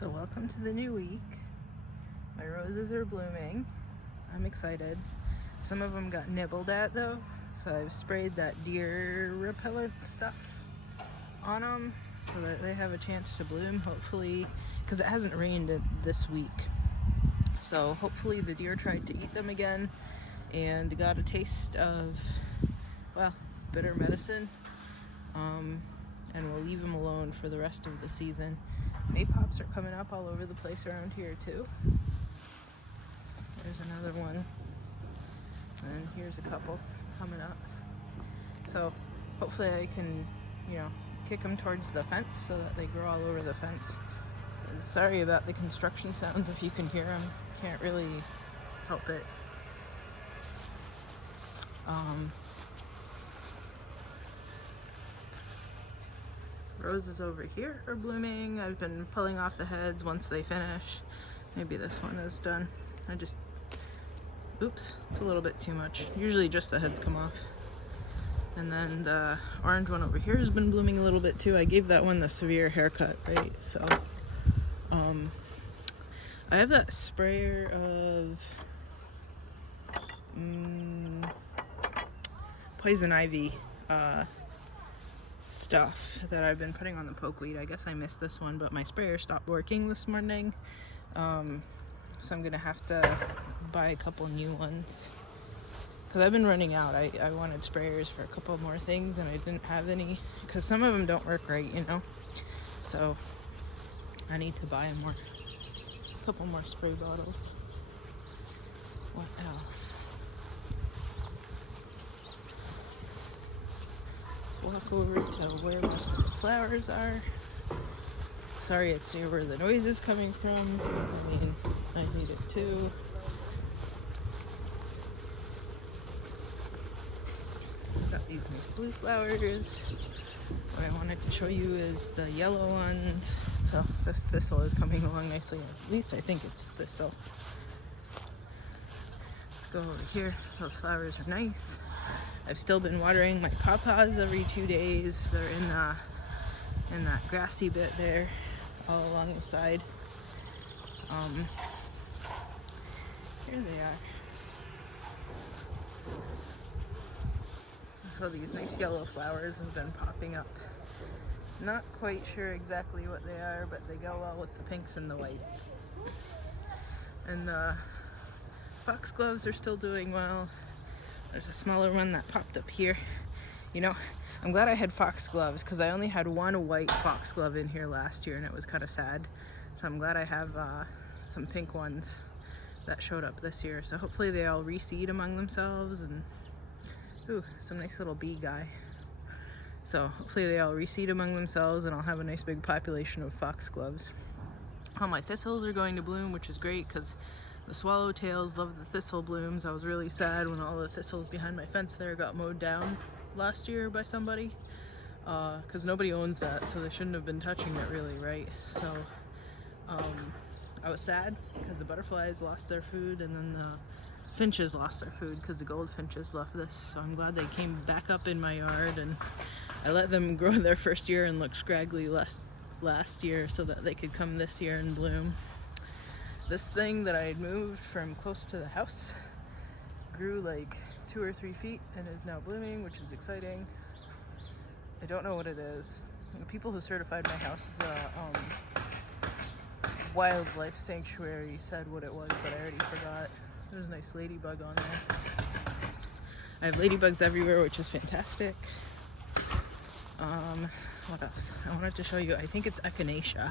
So welcome to the new week. My roses are blooming. I'm excited. Some of them got nibbled at though, so I've sprayed that deer repellent stuff on them so that they have a chance to bloom, hopefully, because it hasn't rained this week. So hopefully the deer tried to eat them again and got a taste of, well, bitter medicine. And we'll leave them alone for the rest of the season. Maypops are coming up all over the place around here too. There's another one, and here's a couple coming up. So hopefully I can, kick them towards the fence so that they grow all over the fence. Sorry about the construction sounds if you can hear them. Can't really help it. Roses over here are blooming. I've been pulling off the heads once they finish. Maybe this one is done. Oops, it's a little bit too much. Usually just the heads come off. And then the orange one over here has been blooming a little bit too. I gave that one the severe haircut, right? So, I have that sprayer of poison ivy stuff that I've been putting on the pokeweed. I guess I missed this one, but my sprayer stopped working this morning. So I'm gonna have to buy a couple new ones because I've been running out. I wanted sprayers for a couple more things and I didn't have any because some of them don't work right, so I need to buy a couple more spray bottles. What else? Walk over to where most of the flowers are. Sorry, it's near where the noise is coming from. I mean, I hate it too. I've got these nice blue flowers. What I wanted to show you is the yellow ones. So this thistle is coming along nicely. At least I think it's thistle. Let's go over here. Those flowers are nice. I've still been watering my pawpaws every 2 days. They're in that grassy bit there, all along the side. Here they are. So these nice yellow flowers have been popping up. Not quite sure exactly what they are, but they go well with the pinks and the whites. And the foxgloves are still doing well. There's a smaller one that popped up here. I'm glad I had foxgloves because I only had one white foxglove in here last year and it was kind of sad. So I'm glad I have some pink ones that showed up this year. So hopefully they all reseed among themselves and, ooh, some nice little bee guy. So hopefully they all reseed among themselves and I'll have a nice big population of foxgloves. All my thistles are going to bloom, which is great because the swallowtails love the thistle blooms. I was really sad when all the thistles behind my fence there got mowed down last year by somebody because nobody owns that, so they shouldn't have been touching it really, right? So I was sad because the butterflies lost their food and then the finches lost their food because the goldfinches left this. So I'm glad they came back up in my yard and I let them grow their first year and look scraggly last year so that they could come this year and bloom. This thing that I had moved from close to the house grew like 2 or 3 feet and is now blooming, which is exciting. I don't know what it is. The people who certified my house as a wildlife sanctuary said what it was, but I already forgot. There's a nice ladybug on there. I have ladybugs everywhere, which is fantastic. What else? I wanted to show you, I think it's echinacea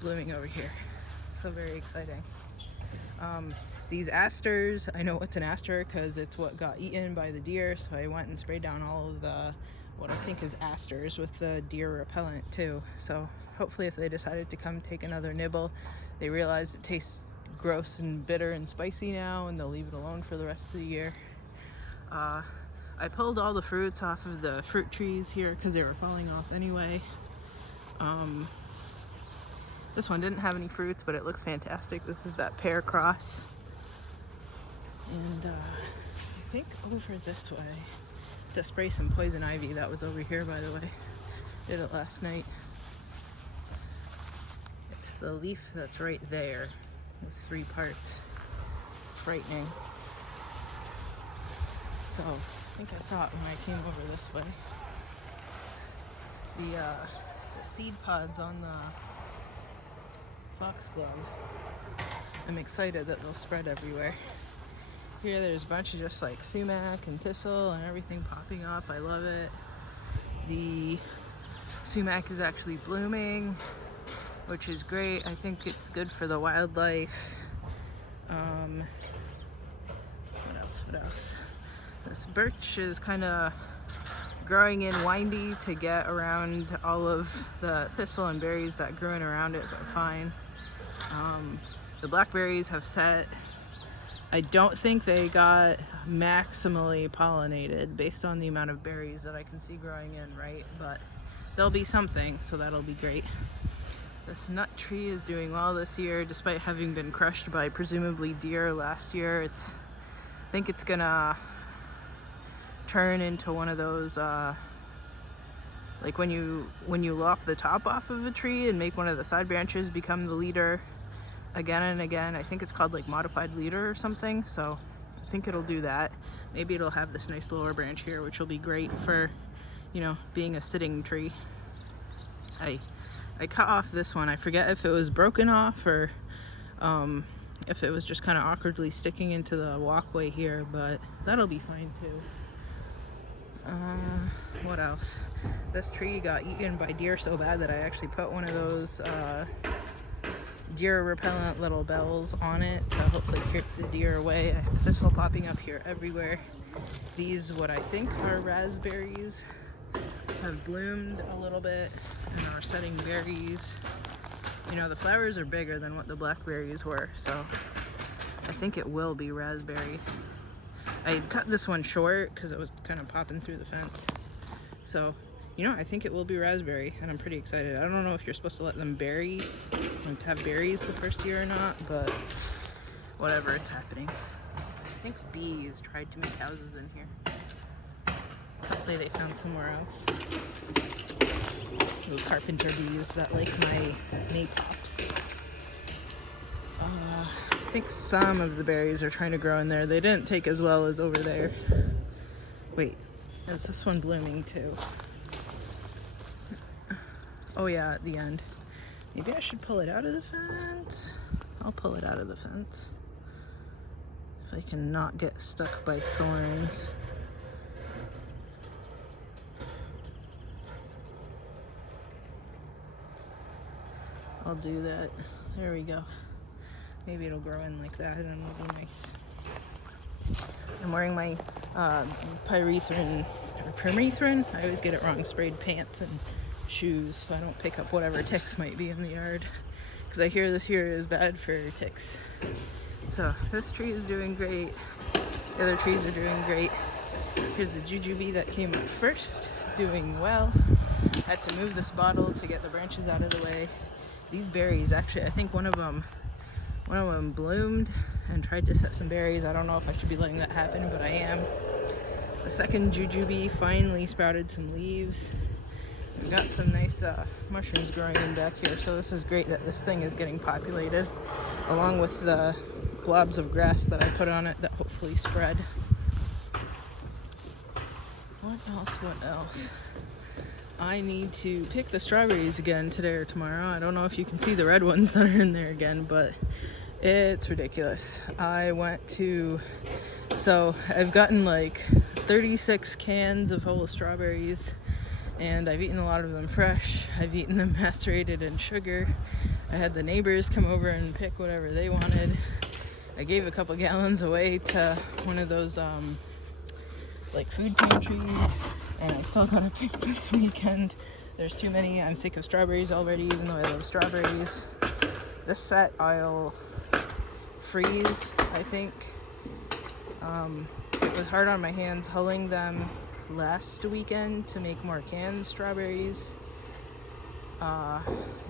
blooming over here. So very exciting. These asters, I know what's an aster because it's what got eaten by the deer, so I went and sprayed down all of the what I think is asters with the deer repellent too. So hopefully if they decided to come take another nibble, they realize it tastes gross and bitter and spicy now and they'll leave it alone for the rest of the year. I pulled all the fruits off of the fruit trees here because they were falling off anyway. This one didn't have any fruits, but it looks fantastic. This is that pear cross. And I think over this way, to spray some poison ivy. That was over here, by the way. Did it last night. It's the leaf that's right there with 3 parts. Frightening. So, I think I saw it when I came over this way. The seed pods on the foxglove. I'm excited that they'll spread everywhere. Here there's a bunch of just like sumac and thistle and everything popping up. I love it. The sumac is actually blooming, which is great. I think it's good for the wildlife. What else? This birch is kind of growing in windy to get around all of the thistle and berries that grew in around it, but fine. The blackberries have set. I don't think they got maximally pollinated based on the amount of berries that I can see growing in, right? But there'll be something, so that'll be great. This nut tree is doing well this year, despite having been crushed by presumably deer last year. I think it's gonna turn into one of those, like when you lop the top off of a tree and make one of the side branches become the leader again and again. I think it's called like modified leader or something, so I think it'll do that. Maybe it'll have this nice lower branch here, which will be great for, you know, being a sitting tree. I cut off this one. I forget if it was broken off or if it was just kind of awkwardly sticking into the walkway here, but that'll be fine too. What else? This tree got eaten by deer so bad that I actually put one of those deer repellent little bells on it to hopefully keep the deer away. I have thistle popping up here everywhere. These, what I think are raspberries, have bloomed a little bit and are setting berries. You know, the flowers are bigger than what the blackberries were, so I think it will be raspberry. I cut this one short because it was kind of popping through the fence. So, you know, I think it will be raspberry, and I'm pretty excited. I don't know if you're supposed to let them berry, like have berries the first year or not, but whatever, it's happening. I think bees tried to make houses in here. Hopefully they found somewhere else. Those carpenter bees that like my maypops. I think some of the berries are trying to grow in there. They didn't take as well as over there. Wait, is this one blooming too? Oh yeah, at the end. Maybe I should pull it out of the fence. I'll pull it out of the fence. If I can not get stuck by thorns. I'll do that. There we go. Maybe it'll grow in like that and it'll be nice. I'm wearing my pyrethrin, or permethrin, I always get it wrong, sprayed pants and shoes so I don't pick up whatever ticks might be in the yard, because I hear this here is bad for ticks. So this tree is doing great. The other trees are doing great. Here's the jujube that came up first, doing well. Had to move this bottle to get the branches out of the way. These berries, actually, I think one of them bloomed and tried to set some berries. I don't know if I should be letting that happen, but I am. The second jujube finally sprouted some leaves. We've got some nice mushrooms growing in back here, so this is great that this thing is getting populated, along with the blobs of grass that I put on it that hopefully spread. What else? I need to pick the strawberries again today or tomorrow. I don't know if you can see the red ones that are in there again, but it's ridiculous. So I've gotten like 36 cans of whole strawberries, and I've eaten a lot of them fresh. I've eaten them macerated in sugar. I had the neighbors come over and pick whatever they wanted. I gave a couple gallons away to one of those like food pantries, and I still gotta pick this weekend. There's too many. I'm sick of strawberries already, even though I love strawberries. This set I'll freeze, I think. It was hard on my hands hulling them last weekend to make more canned strawberries.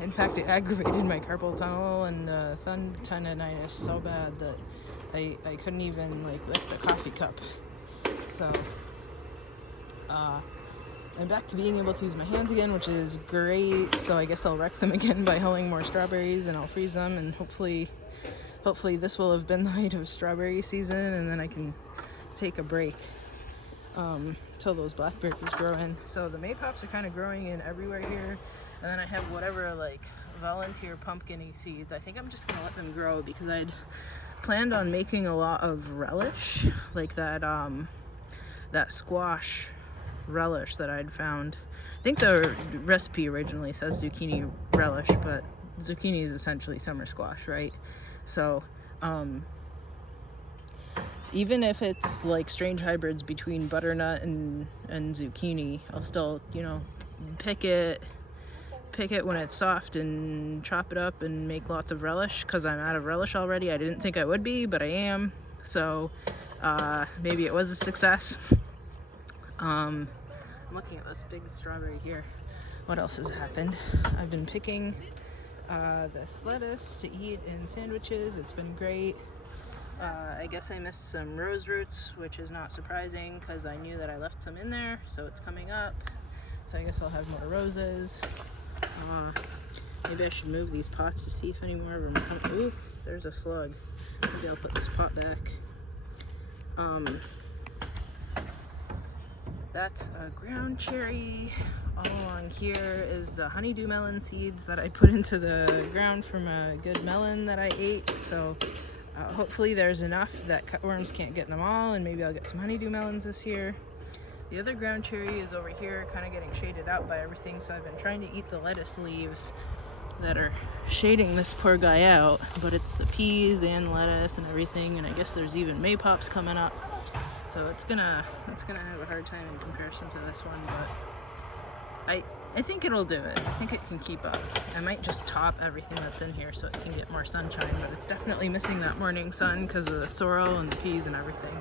In fact, it aggravated my carpal tunnel and thumb tendonitis so bad that I couldn't even like lift the coffee cup. So I'm back to being able to use my hands again, which is great. So I guess I'll wreck them again by hulling more strawberries, and I'll freeze them, and hopefully this will have been the height of strawberry season, and then I can take a break till those blackberries grow in. So the maypops are kind of growing in everywhere here, and then I have whatever like volunteer pumpkin-y seeds. I think I'm just gonna let them grow because I'd planned on making a lot of relish, like that squash relish that I'd found. I think the recipe originally says zucchini relish, but zucchini is essentially summer squash, right? So even if it's like strange hybrids between butternut and zucchini, I'll still, you know, pick it when it's soft and chop it up and make lots of relish, because I'm out of relish already. I didn't think I would be, but I am. So maybe it was a success. I'm looking at this big strawberry here. What else has happened? I've been picking this lettuce to eat in sandwiches. It's been great. I guess I missed some rose roots, which is not surprising because I knew that I left some in there, so it's coming up. So I guess I'll have more roses. Maybe I should move these pots to see if any more of them come. Ooh, there's a slug. Maybe I'll put this pot back. That's a ground cherry. All along here is the honeydew melon seeds that I put into the ground from a good melon that I ate. So hopefully there's enough that cutworms can't get them all, and maybe I'll get some honeydew melons this year. The other ground cherry is over here, kind of getting shaded out by everything, so I've been trying to eat the lettuce leaves that are shading this poor guy out, but it's the peas and lettuce and everything, and I guess there's even maypops coming up. So it's gonna have a hard time in comparison to this one, but I think it'll do it. I think it can keep up. I might just top everything that's in here so it can get more sunshine, but it's definitely missing that morning sun because of the sorrel and the peas and everything.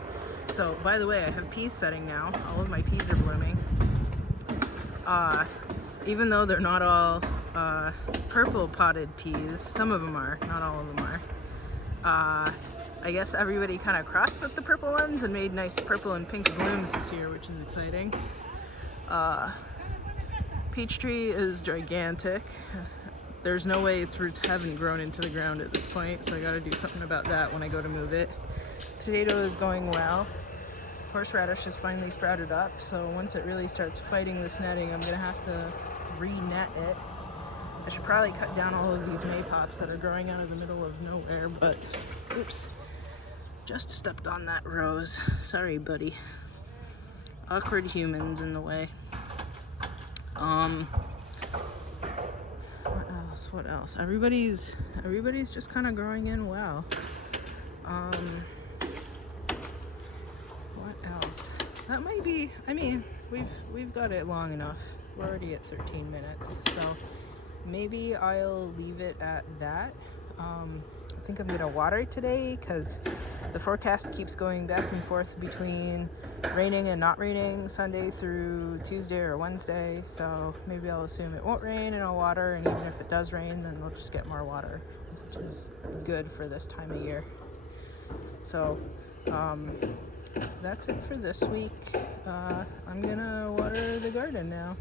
So, by the way, I have peas setting now. All of my peas are blooming. Even though they're not all purple potted peas, some of them are, not all of them are. I guess everybody kind of crossed with the purple ones and made nice purple and pink blooms this year, which is exciting. Peach tree is gigantic. There's no way its roots haven't grown into the ground at this point, so I gotta do something about that when I go to move it. Potato is going well. Horseradish has finally sprouted up, so once it really starts fighting this netting, I'm gonna have to re-net it. I should probably cut down all of these maypops that are growing out of the middle of nowhere, but oops, just stepped on that rose. Sorry, buddy. Awkward humans in the way. What else? Everybody's just kind of growing in well. What else? That might be, I mean, we've got it long enough. We're already at 13 minutes, so maybe I'll leave it at that. I think I'm gonna water today because the forecast keeps going back and forth between raining and not raining Sunday through Tuesday or Wednesday, so maybe I'll assume it won't rain and I'll water, and even if it does rain, then we'll just get more water, which is good for this time of year. So that's it for this week. I'm gonna water the garden now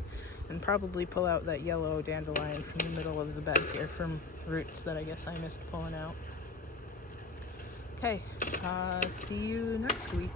and probably pull out that yellow dandelion from the middle of the bed here from roots that I guess I missed pulling out. Okay, see you next week.